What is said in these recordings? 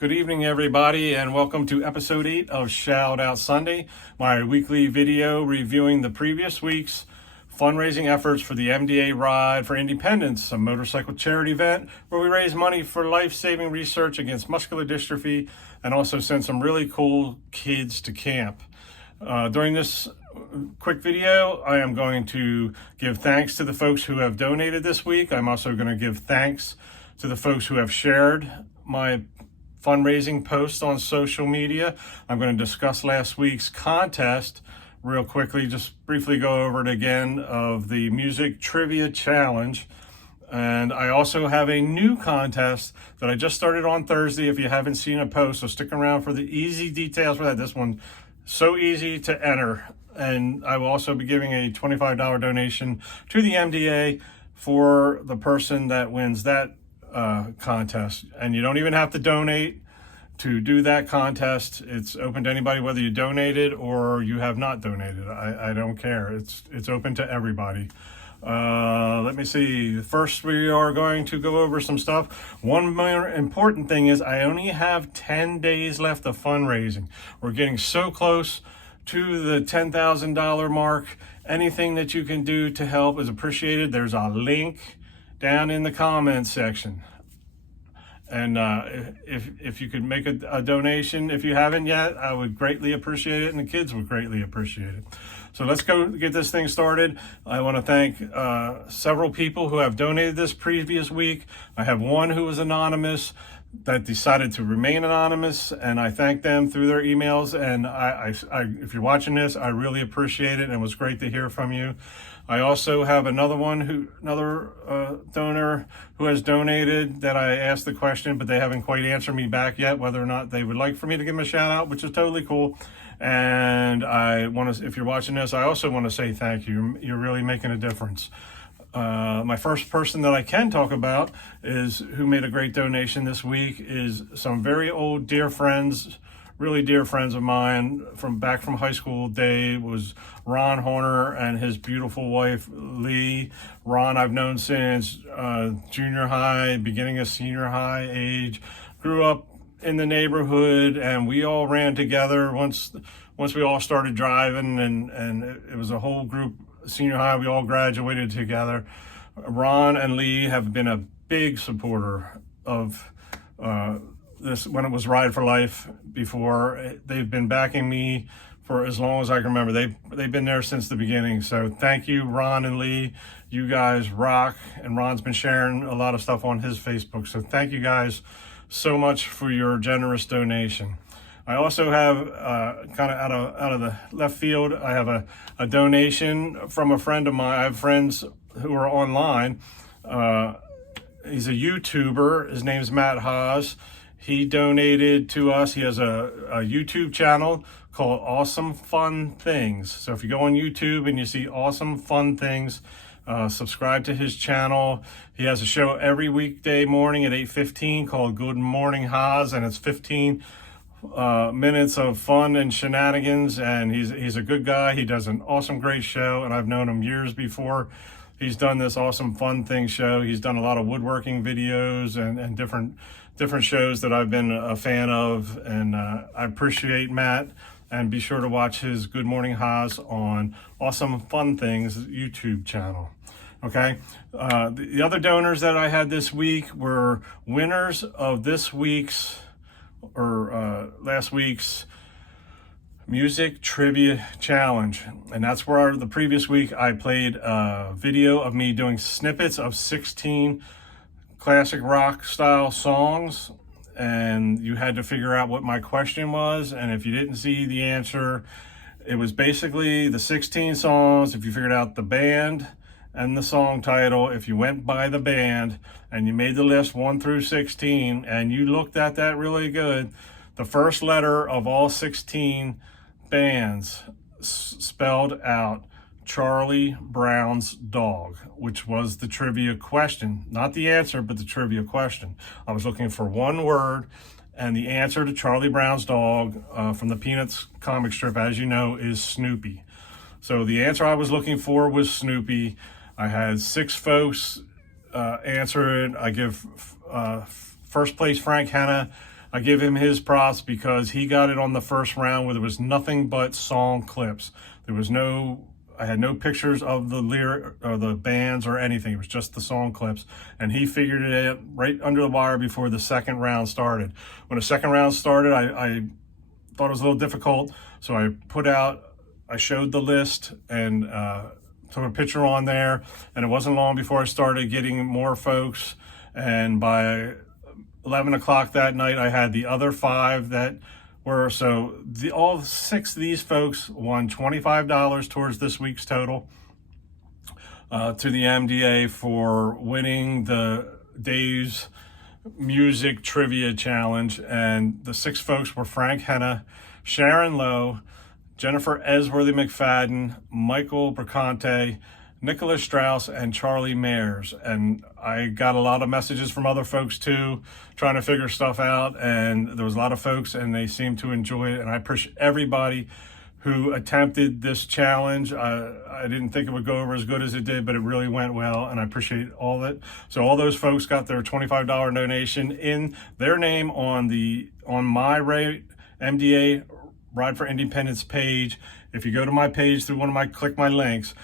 Good evening, everybody, and welcome to episode 8 of Shout Out Sunday, my weekly video reviewing the previous week's fundraising efforts for the MDA Ride for Independence, a motorcycle charity event where we raise money for life-saving research against muscular dystrophy and also send some really cool kids to camp. During this quick video, I am going to give thanks to the folks who have donated this week. I'm also going to give thanks to the folks who have shared my fundraising post on social media. I'm going to discuss last week's contest real quickly, just briefly go over it again, of the music trivia challenge. And I also have a new contest that I just started on Thursday. If you haven't seen a post, so stick around for the easy details for that. This one, so easy to enter. And I will also be giving a $25 donation to the MDA for the person that wins that contest. And you don't even have to donate to do that contest. It's open to anybody, whether you donated or you have not donated. I don't care. It's open to everybody. Let me see. First, we are going to go over some stuff. One more important thing is I only have 10 days left of fundraising. We're getting so close to the $10,000 mark. Anything that you can do to help is appreciated. There's a link down in the comments section. And if you could make a donation, if you haven't yet, I would greatly appreciate it, and the kids would greatly appreciate it. So let's go get this thing started. I want to thank several people who have donated this previous week. I have one who was anonymous that decided to remain anonymous, and I thank them through their emails. And I if you're watching this, I really appreciate it, and it was great to hear from you. I also have another donor who has donated that I asked the question, but they haven't quite answered me back yet whether or not they would like for me to give them a shout out, which is totally cool. And I want to, if you're watching this, I also want to say thank you. You're really making a difference. My first person that I can talk about is who made a great donation this week is some very old dear friends, really dear friends of mine from back from high school day. Was Ron Horner and his beautiful wife Lee. Ron I've known since junior high, beginning of senior high age. Grew up in the neighborhood, and we all ran together once we all started driving, and it was a whole group. Senior high, we all graduated together. Ron and Lee have been a big supporter of this when it was Ride for Life before. They've been backing me for as long as I can remember. They've been there since the beginning. So thank you, Ron and Lee. You guys rock. And Ron's been sharing a lot of stuff on his Facebook. So thank you guys so much for your generous donation. I also have, kind of out of the left field, I have a donation from a friend of mine. I have friends who are online. He's a YouTuber. His name's Matt Haas. He donated to us. He has a YouTube channel called Awesome Fun Things. So if you go on YouTube and you see Awesome Fun Things, subscribe to his channel. He has a show every weekday morning at 8:15 called Good Morning Haas, and it's 15 minutes of fun and shenanigans, and he's a good guy. He does an awesome, great show, and I've known him years before he's done this Awesome Fun Thing show. He's done a lot of woodworking videos and different shows that I've been a fan of, and I appreciate Matt. And be sure to watch his Good Morning Haas on Awesome Fun Things YouTube channel. Okay, the other donors that I had this week were winners of this week's last week's music trivia challenge, and that's where the previous week I played a video of me doing snippets of 16 classic rock style songs, and you had to figure out what my question was. And if you didn't see the answer, it was basically the 16 songs. If you figured out the band and the song title, if you went by the band and you made the list 1 through 16 and you looked at that really good, the first letter of all 16 bands spelled out Charlie Brown's dog, which was the trivia question. Not the answer, but the trivia question. I was looking for one word, and the answer to Charlie Brown's dog from the Peanuts comic strip, as you know, is Snoopy. So the answer I was looking for was Snoopy. I had 6 folks answer it. I give first place Frank Hanna I give him his props because he got it on the first round where there was nothing but song clips. I had no pictures of the lyric or the bands or anything. It was just the song clips. And he figured it out right under the wire before the second round started. When the second round started, I thought it was a little difficult. So I showed the list and took a picture on there. And it wasn't long before I started getting more folks. And by 11 o'clock that night, I had the other 5 that were, so all 6 of these folks won $25 towards this week's total to the MDA for winning the day's music trivia challenge. And the 6 folks were Frank Henna, Sharon Lowe, Jennifer Esworthy McFadden, Michael Bracante, Nicholas Strauss, and Charlie Mayers. And I got a lot of messages from other folks too, trying to figure stuff out. And there was a lot of folks and they seemed to enjoy it. And I appreciate everybody who attempted this challenge. I didn't think it would go over as good as it did, but it really went well. And I appreciate all that. So all those folks got their $25 donation in their name on my MDA Ride for Independence page. If you go to my page through click my links,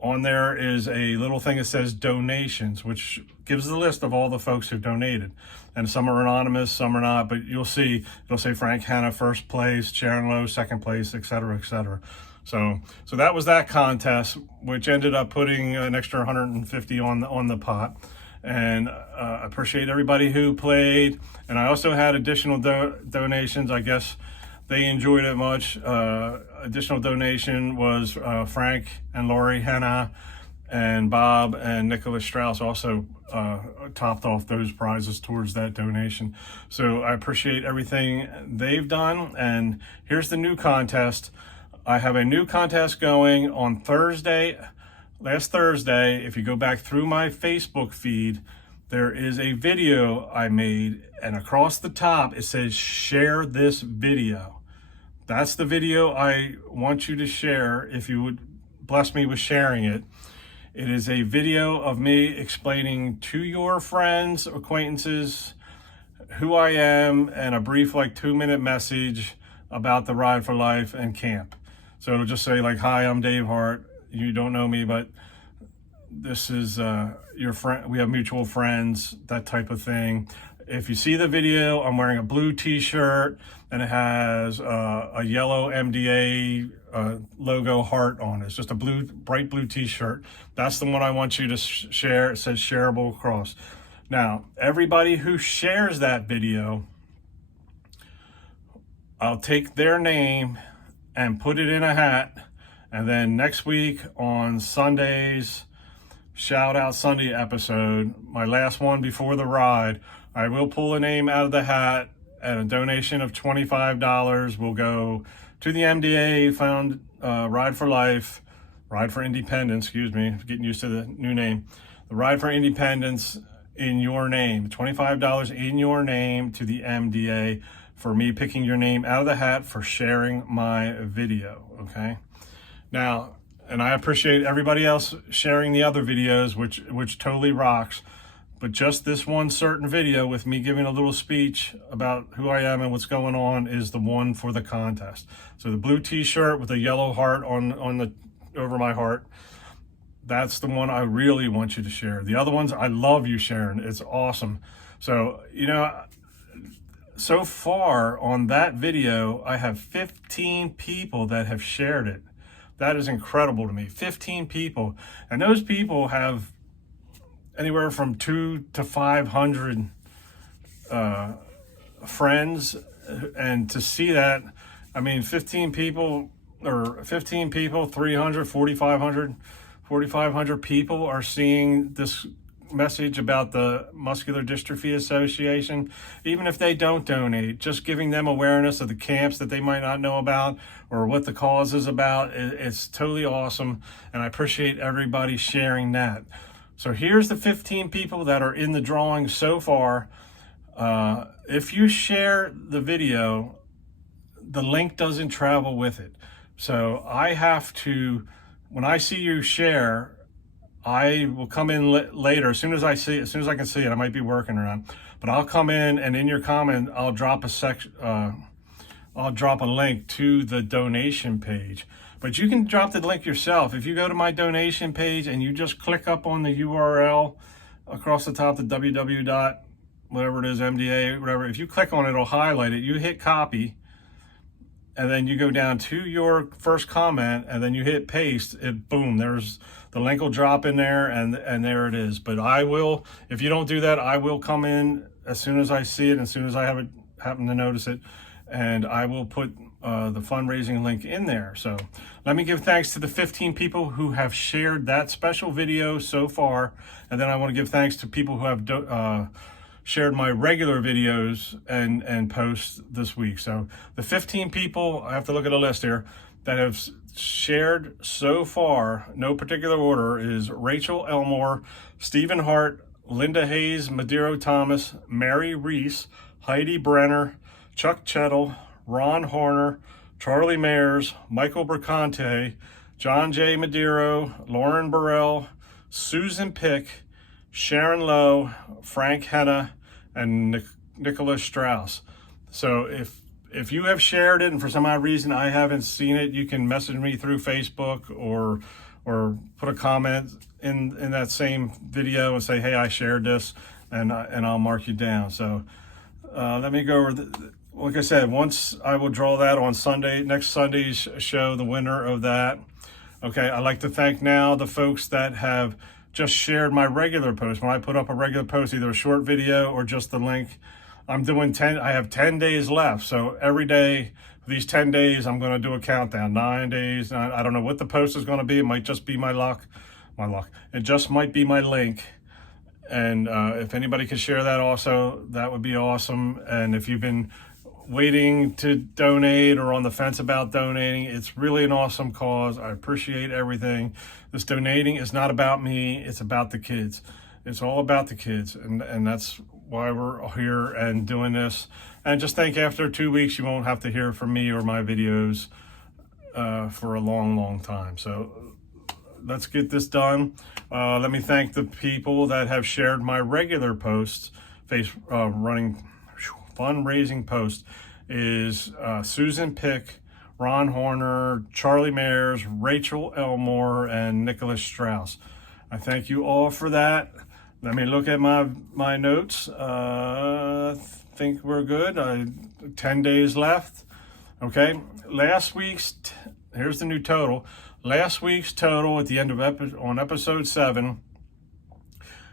on there is a little thing that says donations, which gives the list of all the folks who've donated. And some are anonymous, some are not, but you'll see, it'll say Frank Hanna first place, Sharon Lowe second place, et cetera, et cetera. So that was that contest, which ended up putting an extra 150 on the pot. And I appreciate everybody who played. And I also had additional donations. I guess they enjoyed it much. Additional donation was Frank and Lori Henna and Bob and Nicholas Strauss also topped off those prizes towards that donation. So I appreciate everything they've done. And here's the new contest. I have a new contest going on last Thursday. If you go back through my Facebook feed, there is a video I made, and across the top it says share this video. That's the video I want you to share. If you would bless me with sharing it. It is a video of me explaining to your friends, acquaintances, who I am, and a brief 2-minute message about the Ride for Life and camp. So it'll just say hi, I'm Dave Hart. You don't know me, but this is your friend. We have mutual friends, that type of thing. If you see the video, I'm wearing a blue t-shirt and it has a yellow MDA logo heart on it. It's just a bright blue t-shirt. That's the one I want you to share. It says shareable across. Now, everybody who shares that video, I'll take their name and put it in a hat. And then next week on Sunday's Shout Out Sunday episode, my last one before the ride, I will pull a name out of the hat, and a donation of $25 will go to the MDA Ride for Independence, getting used to the new name, the Ride for Independence in your name, $25 in your name to the MDA for me picking your name out of the hat for sharing my video, okay? Now, and I appreciate everybody else sharing the other videos, which totally rocks. But just this one certain video with me giving a little speech about who I am and what's going on is the one for the contest. So the blue t-shirt with a yellow heart over my heart, that's the one I really want you to share. The other ones, I love you sharing. It's awesome. So, so far on that video, I have 15 people that have shared it. That is incredible to me. 15 people. And those people have anywhere from 200 to 500 friends. And to see that, 15 people, 300, 4,500 people are seeing this message about the Muscular Dystrophy Association. Even if they don't donate, just giving them awareness of the camps that they might not know about or what the cause is about, it's totally awesome. And I appreciate everybody sharing that. So here's the 15 people that are in the drawing so far. If you share the video, the link doesn't travel with it. So I have to, when I see you share, I will come in later as soon as I can see it. I might be working around, But I'll come in and in your comment, I'll drop a section. I'll drop a link to the donation page. But you can drop the link yourself. If you go to my donation page and you just click up on the URL across the top, the www. whatever it is, MDA, whatever. If you click on it, it'll highlight it. You hit copy, and then you go down to your first comment, and then you hit paste. It boom, there's the link will drop in there, and there it is. But I will, if you don't do that, I will come in as soon as I see it, as soon as I happen to notice it, and I will put the fundraising link in there. So let me give thanks to the 15 people who have shared that special video so far, and then I want to give thanks to people who have shared my regular videos and posts this week. So the 15 people, I have to look at a list here, that have shared so far, no particular order, is Rachel Elmore, Stephen Hart, Linda Hayes, Madero Thomas, Mary Reese, Heidi Brenner, Chuck Chettle, Ron Horner, Charlie Mayers, Michael Bracante, John J. Madero, Lauren Burrell, Susan Pick, Sharon Lowe, Frank Henna, and Nicholas Strauss. So if you have shared it and for some odd reason I haven't seen it, you can message me through Facebook or put a comment in that same video and say, hey, I shared this, and I'll mark you down. So let me go over like I said, once I will draw that on Sunday, next Sunday's show, the winner of that. Okay, I'd like to thank now the folks that have just shared my regular post. When I put up a regular post, either a short video or just the link, I'm doing I have 10 days left. So every day, these 10 days, I'm going to do a countdown, 9 days. I don't know what the post is going to be. It might just be my luck. It just might be my link. And if anybody could share that also, that would be awesome. And if you've been waiting to donate or on the fence about donating, it's really an awesome cause. I appreciate everything. This donating is not about me, it's about the kids. It's all about the kids, and that's why we're here and doing this. And just think, after 2 weeks you won't have to hear from me or my videos for a long time. So let's get this done. Let me thank the people that have shared my regular posts, running fundraising post is Susan Pick, Ron Horner, Charlie Mayers, Rachel Elmore, and Nicholas Strauss. I thank you all for that. Let me look at my notes. I think we're good. 10 days left. Okay, last week's, here's the new total. Last week's total at the end of on episode 7,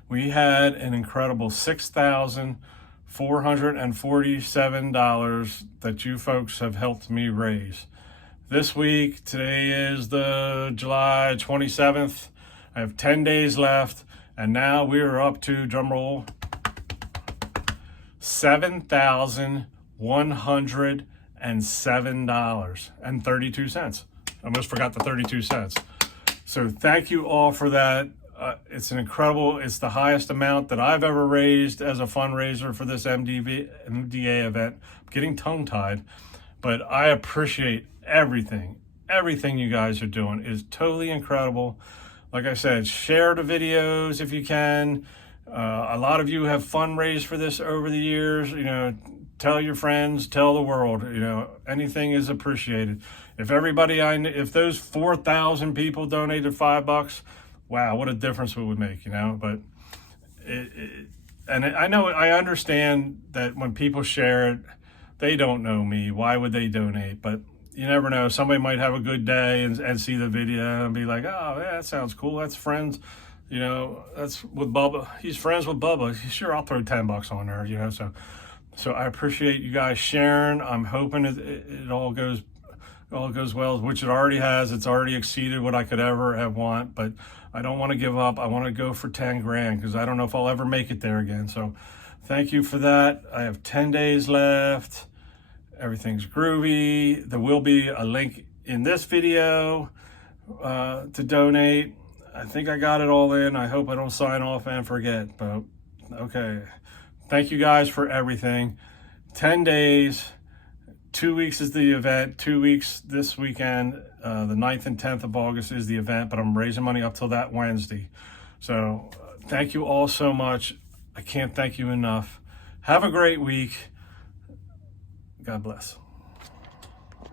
we had an incredible $6,447 that you folks have helped me raise. This week, today is the July 27th. I have 10 days left, and now we're up to, drumroll, $7,107.32. I almost forgot the 32 cents. So thank you all for that. It's it's the highest amount that I've ever raised as a fundraiser for this MDA event. I'm getting tongue-tied, but I appreciate everything. Everything you guys are doing is totally incredible. Like I said, share the videos if you can. A lot of you have fundraised for this over the years. Tell your friends, tell the world. Anything is appreciated. If if those 4,000 people donated $5, wow, what a difference it would make, But I understand that when people share it, they don't know me. Why would they donate? But you never know. Somebody might have a good day and see the video and be like, oh, yeah, that sounds cool. That's friends. That's with Bubba. He's friends with Bubba. Sure, I'll throw $10 on there, So I appreciate you guys sharing. I'm hoping it all goes well, which it already has. It's already exceeded what I could ever have want, but I don't want to give up. I want to go for 10 grand because I don't know if I'll ever make it there again. So thank you for that. I have 10 days left. Everything's groovy. There will be a link in this video to donate. I think I got it all in. I hope I don't sign off and forget, but okay. Thank you guys for everything. 10 days. 2 weeks is the event. 2 weeks this weekend. The 9th and 10th of August is the event, but I'm raising money up till that Wednesday. So thank you all so much. I can't thank you enough. Have a great week. God bless.